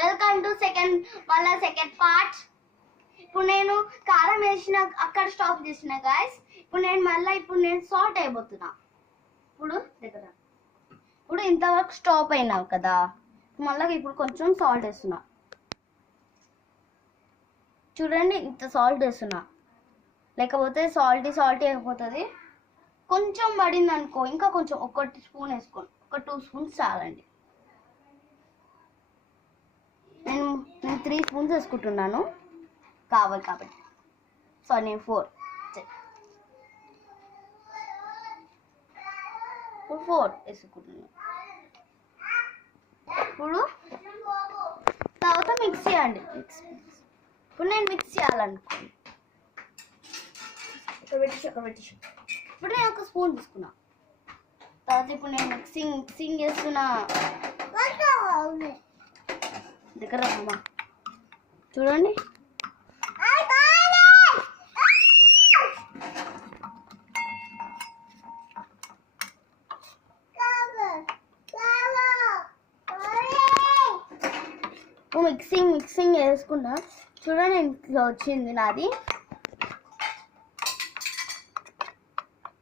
Welcome to second part. ఇప్పుడు నేను కారం వేసిన అక్కడ స్టాప్ చేసిన గాయస్. ఇప్పుడు నేను సాల్ట్ అయిపోతున్నా. ఇప్పుడు ఇంతవరకు స్టాప్ అయినావు కదా, మళ్ళీ ఇప్పుడు కొంచెం సాల్ట్ వేస్తున్నా. చూడండి, ఇంత సాల్ట్ వేస్తున్నా, లేకపోతే సాల్టీ అయిపోతుంది. కొంచెం పడింది అనుకో, ఇంకా కొంచెం ఒక స్పూన్ వేసుకోండి, ఒక 2 స్పూన్స్ చాలండి. నేను 3 స్పూన్స్ వేసుకుంటున్నాను కావాలి కాబట్టి. నేను 4 వేసుకుంటున్నాను. ఇప్పుడు తర్వాత మిక్స్ చేయండి. ఇప్పుడు నేను మిక్స్ చేయాలనుకోండి. ఇప్పుడు నేను ఒక స్పూన్ తీసుకున్నా. తర్వాత ఇప్పుడు నేను మిక్సింగ్ చేస్తున్నా. దగ్గర అమ్మా, చూడండి. మిక్సింగ్ వేసుకున్నా. చూడండి, ఇంట్లో వచ్చింది నాది.